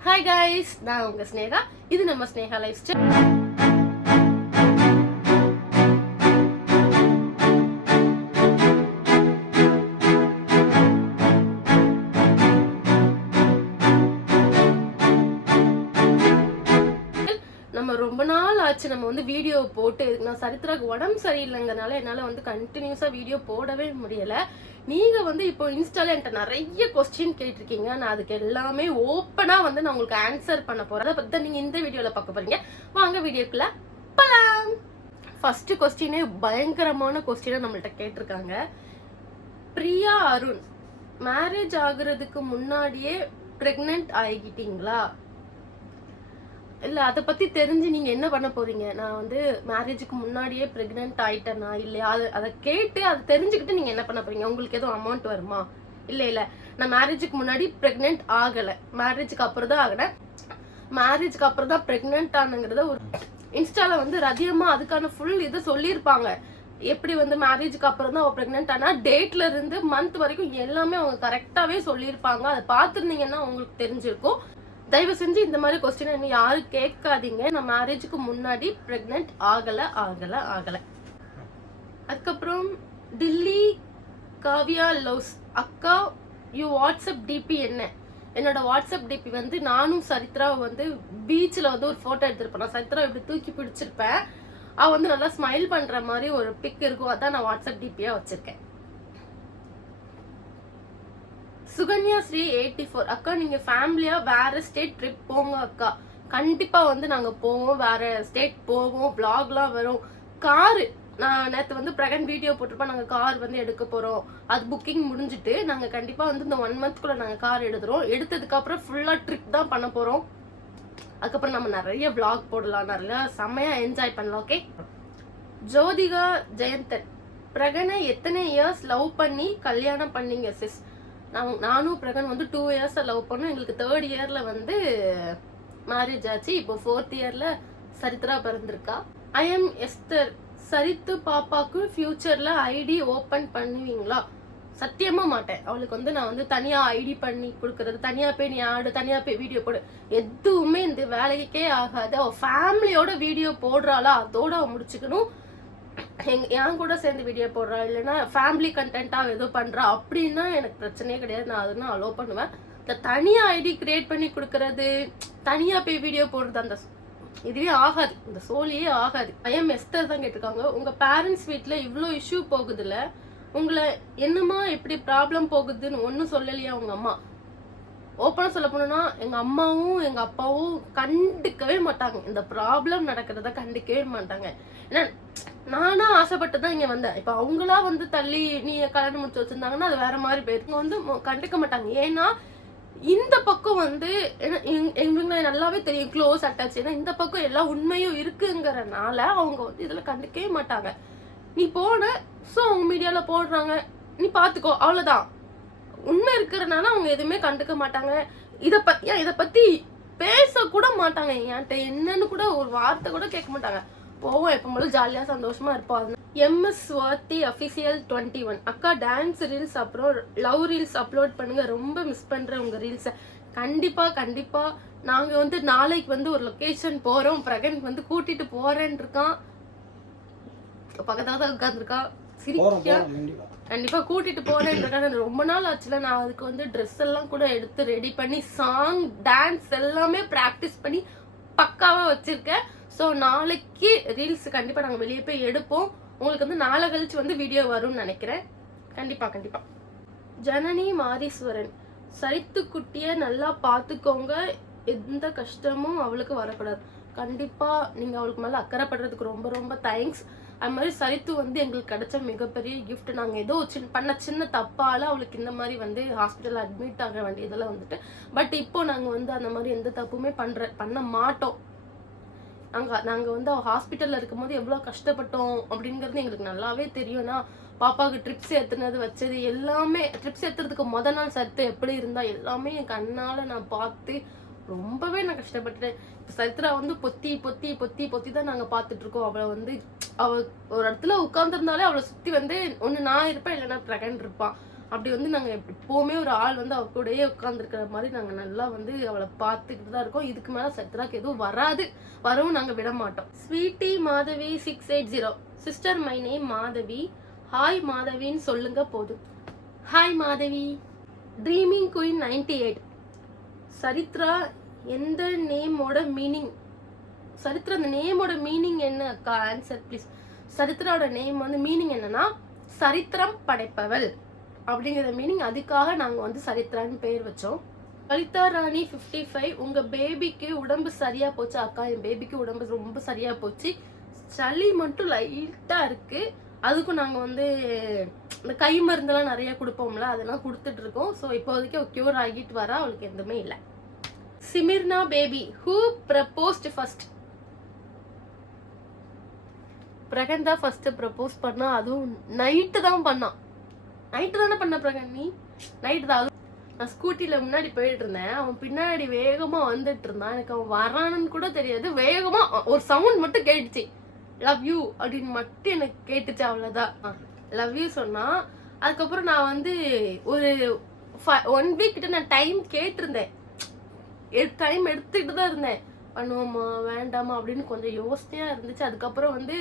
Hi guys நான் உங்க ஸ்னேகா இது நம்ம ஸ்னேகா லைஃப் ஸ்டைல் ஆச்சு நம்ம வந்து வீடியோ போட்டு நான் சரித்திராக்கு உடம்பு சரியில்லைங்கிறனால என்னால் வந்து கண்டினியூஸாக வீடியோ போடவே முடியலை. நீங்கள் வந்து இப்போ இன்ஸ்டால என்கிட்ட நிறைய கொஸ்டின் கேட்டிருக்கீங்க. நான் அதுக்கு எல்லாமே ஓப்பனாக வந்து நான் உங்களுக்கு ஆன்சர் பண்ண போகிறேன் அதை பற்றி தான் நீங்கள் இந்த வீடியோவில் பார்க்க போகிறீங்க வாங்க வீடியோக்குள்ளே பலாம். ஃபஸ்ட்டு கொஸ்டினே பயங்கரமான கொஸ்டினை நம்மள்கிட்ட கேட்டிருக்காங்க. பிரியா அருண் மேரேஜ் ஆகுறதுக்கு முன்னாடியே ப்ரெக்னென்ட் ஆகிட்டீங்களா? இல்ல அதை பத்தி தெரிஞ்சு நீங்க என்ன பண்ண போறீங்க? நான் வந்து மேரேஜுக்கு முன்னாடியே பிரெக்னென்ட் ஆயிட்டேனா? இல்லையா? அது அதை கேட்டு அதை தெரிஞ்சுக்கிட்டு நீங்க என்ன பண்ண போறீங்க? உங்களுக்கு எதுவும் அமௌண்ட் வருமா? இல்ல இல்ல. நான் மேரேஜுக்கு முன்னாடி பிரெக்னென்ட் ஆகல. மேரேஜுக்கு அப்புறம் தான் ஆகினேன் மேரேஜுக்கு அப்புறம் தான் பிரெக்னென்ட் ஆனுங்கிறத ஒரு இன்ஸ்டால வந்து ரதியமா அதுக்கான ஃபுல் இது சொல்லியிருப்பாங்க. எப்படி வந்து மேரேஜுக்கு அப்புறம் தான் அவள் ப்ரெக்னென்ட் ஆனா டேட்ல இருந்து மந்த் வரைக்கும் எல்லாமே அவங்க கரெக்டாவே சொல்லியிருப்பாங்க. அதை பார்த்துருந்தீங்கன்னா உங்களுக்கு தெரிஞ்சிருக்கும். தயவு செஞ்சு இந்த மாதிரி கொஸ்டின் இன்னும் யாரும் கேட்காதீங்க. நான் மேரேஜுக்கு முன்னாடி ப்ரெக்னென்ட் ஆகல ஆகல ஆகல. அதுக்கப்புறம் டில்லி காவியா லவ்ஸ். அக்கா யூ வாட்ஸ்அப் டிபி என்ன? என்னோட வாட்ஸ்அப் டிபி வந்து நானும் சரித்ரா வந்து பீச்சில் வந்து ஒரு ஃபோட்டோ எடுத்திருப்பேன். நான் சரித்ரா இப்படி தூக்கி பிடிச்சிருப்பேன். அவள் வந்து நல்லா ஸ்மைல் பண்ணுற மாதிரி ஒரு பிக் இருக்கும். அதான் நான் வாட்ஸ்அப் டிபியாக வச்சுருக்கேன். சுகன்யா ஸ்ரீ எயிட்டி ஃபோர் அக்கா நீங்க ஃபேமிலியா வேற ஸ்டேட் ட்ரிப் போங்க அக்கா. கண்டிப்பா வந்து நாங்க போவோம் வேற ஸ்டேட் போவோம் ப்ளாக்லாம் வரும். காரு நான் நேற்று வந்து பிரகன் வீடியோ போட்டிருப்போம் நாங்கள் கார் வந்து எடுக்க போகிறோம் அது புக்கிங் முடிஞ்சிட்டு நாங்கள் கண்டிப்பாக வந்து இந்த ஒன் மந்த்குள்ளே நாங்கள் கார் எடுத்துகிறோம் எடுத்ததுக்கப்புறம் ஃபுல்லாக ட்ரிப் தான் பண்ண போகிறோம் அதுக்கப்புறம் நம்ம நிறைய விளாக் போடலாம் நிறைய செம்மையாக என்ஜாய் பண்ணலாம் ஓகே ஜோதிகா ஜெயந்தன். பிரகனை எத்தனை இயர்ஸ் லவ் பண்ணி கல்யாணம் பண்ணீங்க சிஸ் நான் நானும் பிரகன் வந்து டூ இயர்ஸாக லவ் பண்ணோம். எங்களுக்கு தேர்ட் இயரில் வந்து மேரேஜ் ஆச்சு. இப்போ ஃபோர்த் இயரில் சரித்ரா பிறந்திருக்கா. ஐ எம் எஸ்தர் சரித்து பாப்பாக்கு ஃப்யூச்சரில் ஐடி ஓப்பன் பண்ணுவீங்களா? சத்தியமா மாட்டேன். அவளுக்கு வந்து நான் வந்து தனியா ஐடி பண்ணி கொடுக்கறது தனியா போய் நீ ஆடு தனியா போய் வீடியோ போடு. எதுவுமே இந்த வேலைக்கே ஆகாது. அவள் ஃபேமிலியோட வீடியோ போடுறாளா? அதோட அவள் முடிச்சுக்கணும். எங் என் கூட சேர்ந்து வீடியோ போடுறா இல்லைன்னா ஃபேமிலி கண்டென்ட்டாக எதுவும் பண்ணுறா அப்படின்னா எனக்கு பிரச்சனையே கிடையாது. நான் அதெல்லாம் அலோவ் பண்ணுவேன். இந்த தனியாக ஐடி கிரியேட் பண்ணி கொடுக்கறது தனியாக போய் வீடியோ போடுறது அந்த இதுவே ஆகாது. இந்த சோழியே ஆகாது. ஐஎம் எஸ்டர் தான் கேட்டிருக்காங்க. உங்கள் பேரண்ட்ஸ் வீட்டில் இவ்வளோ இஷ்யூ போகுதுல உங்களை என்னமா எப்படி ப்ராப்ளம் போகுதுன்னு ஒன்றும் சொல்லலையா உங்கள் அம்மா? ஓப்பனாக சொல்ல போனோம்னா எங்கள் அம்மாவும் எங்கள் அப்பாவும் கண்டுக்கவே மாட்டாங்க. இந்த ப்ராப்ளம் நடக்கிறத கண்டுக்கவே மாட்டாங்க. ஏன்னா நானா ஆசைப்பட்டு தான் இங்கே வந்தேன். இப்போ அவங்களா வந்து தள்ளி நீ கல்யாணம் முடிச்சு வச்சுருந்தாங்கன்னா அது வேற மாதிரி போயிருங்க வந்து கண்டுக்க மாட்டாங்க. ஏன்னா இந்த பக்கம் வந்து ஏன்னா எங்களுக்கு நல்லாவே தெரியும் க்ளோஸ் அட்டாச் ஏன்னா இந்த பக்கம் எல்லா உண்மையும் இருக்குங்கிறனால அவங்க வந்து இதில் கண்டுக்கவே மாட்டாங்க. நீ போன ஸோ அவங்க மீடியாவில் போடுறாங்க. நீ பார்த்துக்கோ அவ்வளோதான் உண்மை இருக்கிறனால அவங்க எதுவுமே கண்டுக்க மாட்டாங்க. இதை பத்தி ஏன் பத்தி பேச கூட மாட்டாங்க. என்கிட்ட என்னன்னு கூட ஒரு வார்த்தை கூட கேட்க மாட்டாங்க. போவோம் எப்போ போல ஜாலியாக சந்தோஷமா இருப்போம். MS Swathi official twenty one அக்கா டான்ஸ் ரீல்ஸ் அப்புறம் லவ் ரீல்ஸ் அப்லோட் பண்ணுங்க. ரொம்ப மிஸ் பண்றேன் உங்கள் ரீல்ஸை கண்டிப்பாக கண்டிப்பாக நாங்கள் வந்து நாளைக்கு வந்து ஒரு லொக்கேஷன் போகிறோம் பிரகன் வந்து கூட்டிகிட்டு போறேன்னு இருக்கான் பக்கத்துல தான் உட்காந்துருக்கான் சிரிக்கா கண்டிப்பா. கூட்டிட்டு போறேன் ரொம்ப நாள் ஆச்சுல. நான் அதுக்கு வந்து ட்ரெஸ் எல்லாம் கூட எடுத்து ரெடி பண்ணி சாங் டான்ஸ் எல்லாமே ப்ராக்டிஸ் பண்ணி பக்காவா வச்சிருக்கேன். ஸோ நாளைக்கு ரீல்ஸ் கண்டிப்பா நாங்க வெளியே போய் எடுப்போம். உங்களுக்கு வந்து நாளை கழிச்சு வந்து வீடியோ வரும்னு நினைக்கிறேன். கண்டிப்பா கண்டிப்பா. ஜனனி மாரீஸ்வரன் சரித்து குட்டிய நல்லா பார்த்துக்கோங்க எந்த கஷ்டமும் அவளுக்கு வரக்கூடாது. கண்டிப்பா நீங்க அவளுக்கு மேல அக்கறைப்படுறதுக்கு ரொம்ப ரொம்ப தேங்க்ஸ் அது மாதிரி சரித்து வந்து எங்களுக்கு கிடைச்ச மிகப்பெரிய கிஃப்ட் நாங்கள் ஏதோ சின் பண்ண சின்ன தப்பால் அவளுக்கு இந்த மாதிரி வந்து ஹாஸ்பிட்டலில் அட்மிட் ஆக வேண்டியதெல்லாம் வந்துட்டு பட் இப்போ நாங்கள் வந்து அந்த மாதிரி எந்த தப்புமே பண்ற பண்ண மாட்டோம். நாங்கள் நாங்கள் வந்து அவள் ஹாஸ்பிட்டலில் இருக்கும்போது எவ்வளோ கஷ்டப்பட்டோம் அப்படிங்கிறது எங்களுக்கு நல்லாவே தெரியும்னா பாப்பாவுக்கு ட்ரிப்ஸ் ஏற்றுனது வச்சது எல்லாமே ட்ரிப்ஸ் ஏற்றுறதுக்கு முத நாள் சத்து எப்படி இருந்தா எல்லாமே என் கண்ணால் நான் பார்த்து ரொம்பவே நான் கஷ்டப்பட்டுட்டேன். இப்ப சரித்ரா வந்து பொத்தி பொத்தி பொத்தி பொத்தி தான் நாங்கள் பார்த்துட்ருக்கோம் அவளை வந்து அவ ஒரு இடத்துல உட்காந்துருந்தாலே அவளை சுத்தி வந்து ஒன்று நான் இருப்பேன் இல்லைன்னா பிரகன் இருப்பான். அப்படி வந்து நாங்கள் எப்போவுமே ஒரு ஆள் வந்து அவ கூடயே உட்காந்துருக்கிற மாதிரி நாங்கள் நல்லா வந்து அவளை பார்த்துக்கிட்டு தான் இருக்கோம். இதுக்கு மேலே சத்ராக்கு எதுவும் வராது. வரவும் நாங்கள் விட மாட்டோம். Sweety Madhavi six eight zero sister my name Madhavi. Hi மாதவின்னு சொல்லுங்க போதும். Hi Madhavi. Dreaming queen ninety eight Charithra எந்த நேமோட மீனிங் சரித்ரா அந்த நேமோட மீனிங் என்ன அக்கா? ஆன்சர் ப்ளீஸ் சரித்ராவோட நேம் வந்து மீனிங் என்னன்னா சரித்திரம் படைப்பவள். அப்படிங்கிற மீனிங் அதுக்காக நாங்கள் வந்து சரித்ரான்னு பேர் வச்சோம். லலிதா ராணி ஃபிஃப்டி ஃபைவ் உங்கள் பேபிக்கு உடம்பு சரியாக போச்சு அக்கா? என் பேபிக்கு உடம்பு ரொம்ப சரியாக போச்சு. சளி மட்டும் லைட்டாக இருக்குது அதுக்கும் நாங்கள் வந்து இந்த கை மருந்தெல்லாம் நிறைய கொடுப்போம்ல அதெல்லாம் கொடுத்துட்டு இருக்கோம். ஸோ இப்போதைக்கு அவள் க்யூர் ஆகிட்டு வரா அவளுக்கு எதுவுமே இல்லை. Smyrna baby who proposed first Brihan தான் ஃபஸ்ட்டு ப்ரப்போஸ் பண்ணா அதுவும் நைட்டு தான் பண்ணான் நைட்டு தானே பண்ண பிரகன் நீ? நைட்டு தான். அதுவும் நான் ஸ்கூட்டியில் முன்னாடி போயிட்டு இருந்தேன். அவன் பின்னாடி வேகமாக வந்துட்டு இருந்தான். எனக்கு அவன் வரானுன்னு கூட தெரியாது. வேகமாக ஒரு சவுண்ட் மட்டும் கேட்டுச்சு. லவ் யூ அப்படின்னு மட்டும் எனக்கு கேட்டுச்சு அவ்வளோதான் லவ் யூ சொன்னான் அதுக்கப்புறம் நான் வந்து ஒரு ஒன் வீக் கிட்ட நான் டைம் கேட்டிருந்தேன். டைம் எடுத்துக்கிட்டு தான் இருந்தேன். பண்ணுவோமா வேண்டாமா அப்படின்னு கொஞ்சம் யோசனையாக இருந்துச்சு. அதுக்கப்புறம் வந்து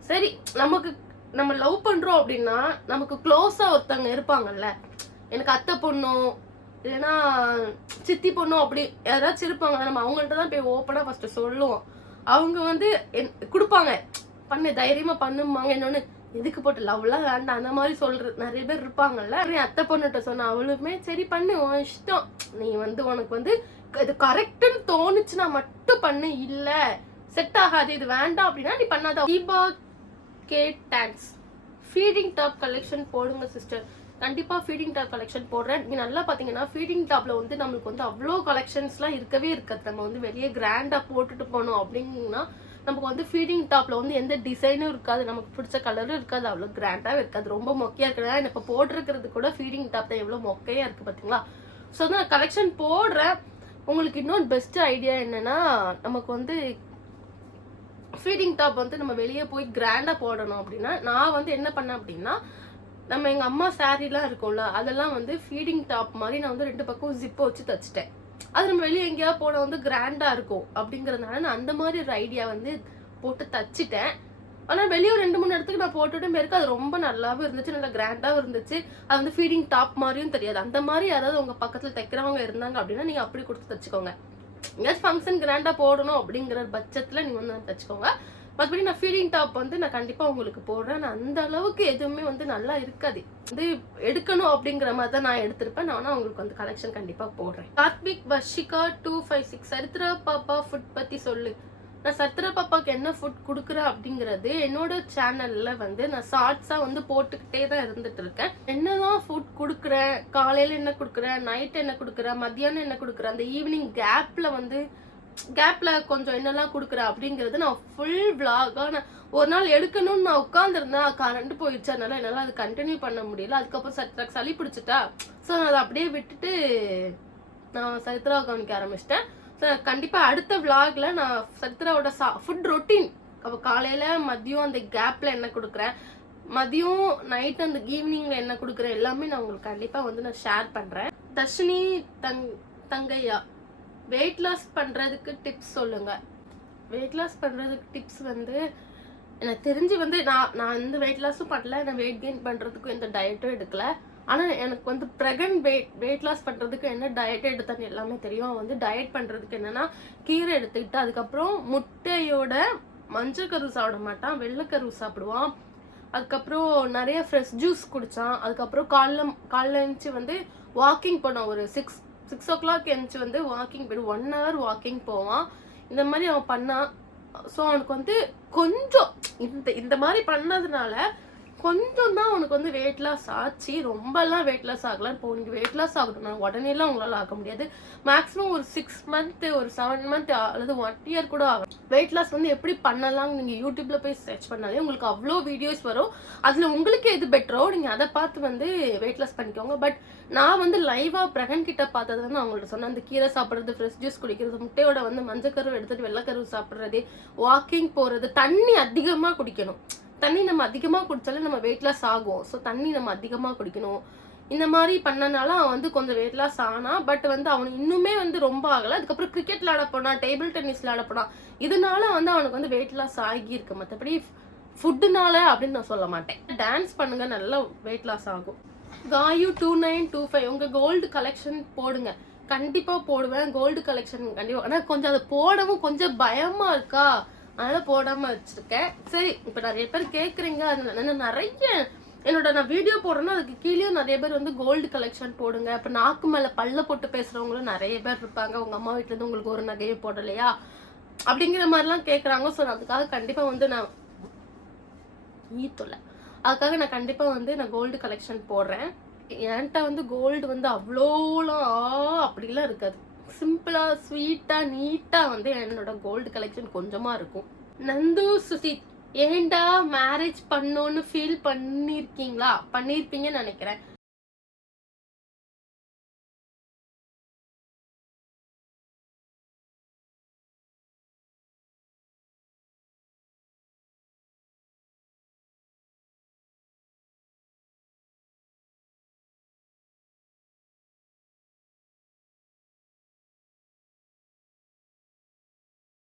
சரி நமக்கு நம்ம லவ் பண்றோம் அப்படின்னா நமக்கு க்ளோஸா ஒருத்தவங்க இருப்பாங்கல்ல. எனக்கு அத்தை பொண்ணும் இல்லைன்னா சித்தி பொண்ணும் அப்படி யாராச்சும் இருப்பாங்க. நம்ம அவங்கள்ட்ட தான் போய் ஓப்பனா ஃபர்ஸ்ட் சொல்லுவோம். அவங்க வந்து என்- கொடுப்பாங்க. பண்ணு தைரியமா பண்ணுமாங்க இன்னொன்னு எதுக்கு போட்டு லவ்லாம் வேண்டாம். அந்த மாதிரி சொல்ற நிறைய பேர் இருப்பாங்கல்ல. என் அத்தை பொண்ணுகிட்ட சொன்ன அவளுமே சரி பண்ணு உன் இஷ்டம். நீ வந்து உனக்கு வந்து இது கரெக்டுன்னு தோணுச்சுன்னா மட்டும் பண்ணு. இல்ல செட் ஆகாது. இது வேண்டாம் அப்படின்னா நீ பண்ணாத. Deepa K tags feeding top collection போடுங்க சிஸ்டர் கண்டிப்பாக ஃபீடிங் டாப் கலெக்ஷன் போடுறேன். நீங்கள் நல்லா பார்த்தீங்கன்னா ஃபீடிங் டாப்பில் வந்து நம்மளுக்கு வந்து அவ்வளோ கலெக்ஷன்ஸ்லாம் இருக்கவே இருக்காது. நம்ம வந்து வெளியே கிராண்டாக போட்டுட்டு போனோம் அப்படின்னா நமக்கு வந்து ஃபீடிங் டாப்பில் வந்து எந்த டிசைனும் இருக்காது. நமக்கு பிடிச்ச கலரும் இருக்காது. அவ்வளோ கிராண்டாகவும் இருக்காது. ரொம்ப மொக்கையாக இருக்கிறதா. இப்போ போட்டிருக்கிறது கூட ஃபீடிங் டாப் தான் எவ்வளோ மொக்கையாக இருக்குது பார்த்தீங்களா ஸோ நான் கலெக்ஷன் போடுறேன். உங்களுக்கு இன்னொரு பெஸ்ட் ஐடியா என்னென்னா நமக்கு வந்து ஃபீடிங் டாப் வந்து நம்ம வெளியே போய் கிராண்டாக போடணும் அப்படின்னா நான் வந்து என்ன பண்ணேன் அப்படின்னா நம்ம எங்கள் அம்மா சாரீலாம் இருக்கும்ல அதெல்லாம் வந்து ஃபீடிங் டாப் மாதிரி நான் வந்து ரெண்டு பக்கம் ஜிப்பை வச்சு தச்சிட்டேன். அது நம்ம வெளியே எங்கேயாவது போன வந்து கிராண்டாக இருக்கும் அப்படிங்கறதுனால நான் அந்த மாதிரி ஒரு ஐடியா வந்து போட்டு தச்சிட்டேன். ஆனால் வெளியே ஒரு ரெண்டு மூணு இடத்துக்கு நான் போட்டுட்டு போயிருக்கு அது ரொம்ப நல்லாவும் இருந்துச்சு நல்லா கிராண்டாகவும் இருந்துச்சு. அது வந்து ஃபீடிங் டாப் மாதிரியும் தெரியாது. அந்த மாதிரி யாராவது உங்கள் பக்கத்தில் தைக்கிறவங்க இருந்தாங்க அப்படின்னா நீங்கள் அப்படி கொடுத்து தச்சுக்கோங்க. எங்கேயாச்சும் ஃபங்க்ஷன் கிராண்டாக போடணும் அப்படிங்கிற பட்சத்தில் நீங்கள் வந்து தச்சுக்கோங்க மற்றபடி நான் ஃபீடிங் டாப் வந்து நான் கண்டிப்பாக உங்களுக்கு போடுறேன். நான் அந்த அளவுக்கு எதுவுமே வந்து நல்லா இருக்காது. வந்து எடுக்கணும் அப்படிங்கிற மாதிரி தான் நான் எடுத்திருப்பேன். நான் உங்களுக்கு வந்து கலெக்ஷன் கண்டிப்பாக போடுறேன். Karthik Varshika two five six Charithra பாப்பா ஃபுட் பத்தி சொல்லு. நான் சத்ரா பாப்பாவுக்கு என்ன ஃபுட் கொடுக்குறேன் அப்படிங்கிறது என்னோட சேனல்ல வந்து நான் ஷார்ட்ஸா வந்து போட்டுக்கிட்டே தான் இருந்துட்டு இருக்கேன். என்னதான் ஃபுட் கொடுக்குறேன்? காலையில என்ன கொடுக்குறேன்? நைட் என்ன கொடுக்குறேன்? மத்தியானம் என்ன கொடுக்குறேன்? அந்த ஈவினிங் கேப்ல வந்து கேப்ல கொஞ்சம் என்னெல்லாம் கொடுக்குறேன் அப்படிங்கிறது நான் ஃபுல் vlog-ஆ நான் ஒரு நாள் எடுக்கணும்னு நான் உட்காந்துருந்தேன் கரண்ட் போயிடுச்சு. அதனால என்னால் அது கண்டினியூ பண்ண முடியல. அதுக்கப்புறம் சத்ரா சளி பிடிச்சிட்டா. ஸோ நான் அதை அப்படியே விட்டுட்டு நான் சரித்ராவை கவனிக்க ஆரம்பிச்சிட்டேன். ஸோ கண்டிப்பாக அடுத்த vlogல நான் சத்ராவோட சா ஃபுட் ரொட்டீன் அப்போ காலையில் மதியம் அந்த கேப்பில் என்ன கொடுக்குறேன். மதியம் நைட் அந்த ஈவினிங்கில் என்ன கொடுக்குறேன் எல்லாமே நான் உங்களுக்கு கண்டிப்பாக வந்து நான் ஷேர் பண்ணுறேன் தர்ஷினி தங் தங்கையா வெயிட் லாஸ் பண்ணுறதுக்கு டிப்ஸ் சொல்லுங்க. வெயிட் லாஸ் பண்ணுறதுக்கு டிப்ஸ் வந்து எனக்கு தெரிஞ்சு வந்து நான் நான் எந்த வெயிட் லாஸும் பண்ணல. நான் வெயிட் கெயின் பண்ணுறதுக்கும் எந்த டயட்டும் எடுக்கல. ஆனால் எனக்கு வந்து ப்ரெகன் வெயிட் வெயிட் லாஸ் பண்ணுறதுக்கு என்ன டயட் எடுத்தேன்னு எல்லாமே தெரியும். அவன் வந்து டயட் பண்ணுறதுக்கு என்னென்னா கீரை எடுத்துக்கிட்டு அதுக்கப்புறம் முட்டையோட மஞ்சள் கரு சாப்பிட மாட்டான் வெள்ளைக்கரு சாப்பிடுவான். அதுக்கப்புறம் நிறைய ஃப்ரெஷ் ஜூஸ் குடித்தான் அதுக்கப்புறம் காலைல காலைல எழுந்துச்சு வந்து வாக்கிங் போனான். ஒரு சிக்ஸ் சிக்ஸ் ஓ கிளாக் எழுந்துச்சு வந்து வாக்கிங் போய்ட்டு ஒன் ஹவர் வாக்கிங் போவான். இந்த மாதிரி அவன் பண்ணான். ஸோ அவனுக்கு வந்து கொஞ்சம் இந்த இந்த மாதிரி பண்ணதுனால கொஞ்சம் தான் உனக்கு வந்து வெயிட் லாஸ் ஆச்சு. ரொம்பலாம் வெயிட் லாஸ் ஆகல இப்போ உனக்கு வெயிட் லாஸ் ஆகணும்னா உடனேலாம் உங்களால் ஆக முடியாது. மேக்ஸிமம் ஒரு சிக்ஸ் மந்த் ஒரு செவன் மந்த் அல்லது ஒன் இயர் கூட ஆகும் வெயிட் லாஸ் வந்து எப்படி பண்ணலாம் நீங்கள் யூடியூப்ல போய் சர்ச் பண்ணாலே உங்களுக்கு அவ்வளோ வீடியோஸ் வரும். அதில் உங்களுக்கு எது பெட்டரோ நீங்கள் அதை பார்த்து வந்து வெயிட் லாஸ் பண்ணிக்கோங்க. பட் நான் வந்து லைவாக பிரகன் கிட்ட பார்த்தது வந்து அவங்கள்ட்ட சொன்னேன். அந்த கீரை சாப்பிட்றது ஃப்ரெஷ் ஜூஸ் குடிக்கிறது முட்டையோட வந்து மஞ்சக்கரு எடுத்துட்டு வெள்ளைக்கரு சாப்பிட்றது வாக்கிங் போகிறது தண்ணி அதிகமாக குடிக்கணும். தண்ணி நம்ம அதிகமாக குடித்தாலும் நம்ம வெயிட் லாஸ் ஆகும். ஸோ தண்ணி நம்ம அதிகமாக குடிக்கணும். இந்த மாதிரி பண்ணனால அவன் வந்து கொஞ்சம் வெயிட் லாஸ் ஆனா பட் வந்து அவன் இன்னுமே வந்து ரொம்ப ஆகல. அதுக்கப்புறம் கிரிக்கெட் விளாட போனான் டேபிள் டென்னிஸ் விளாட போனான் இதனால வந்து அவனுக்கு வந்து வெயிட் லாஸ் ஆகியிருக்கு. மற்றபடி ஃபுட்டுனால அப்படின்னு நான் சொல்ல மாட்டேன். டான்ஸ் பண்ணுங்க நல்லா வெயிட் லாஸ் ஆகும். Gayu two nine two five உங்கள் கோல்டு கலெக்ஷன் போடுங்க. கண்டிப்பாக போடுவேன். கோல்டு கலெக்ஷன் கண்டிப்பாக ஆனால் கொஞ்சம் அதை போடவும் கொஞ்சம் பயமாக இருக்கா? அதனால போடாமல் வச்சுருக்கேன். சரி இப்போ நிறைய பேர் கேட்குறீங்க அது நான் நிறைய என்னோட நான் வீடியோ போடுறேன்னா அதுக்கு கீழே நிறைய பேர் வந்து கோல்டு கலெக்ஷன் போடுங்க. இப்போ நாக்கு மேலே பல்ல போட்டு பேசுகிறவங்களும் நிறைய பேர் இருப்பாங்க. உங்கள் அம்மா வீட்டிலேருந்து உங்களுக்கு ஒரு நகையை போடலையா? அப்படிங்கிற மாதிரிலாம் கேட்குறாங்க ஸோ அதுக்காக கண்டிப்பாக வந்து நான் ஈத்தொல்லை அதுக்காக நான் கண்டிப்பாக வந்து நான் கோல்டு கலெக்ஷன் போடுறேன். என்கிட்ட வந்து கோல்டு வந்து அவ்வளோலாம் ஆ அப்படிலாம் இருக்காது. சிம்பிளாக ஸ்வீட்டாக நீட்டாக வந்து என்னோட கோல்டு கலெக்ஷன் கொஞ்சமாக இருக்கும். நந்து சுசித் ஏண்டா மேரேஜ் பண்ணோன்னு ஃபீல் பண்ணியிருக்கீங்களா பண்ணியிருப்பீங்கன்னு நினைக்கிறேன்.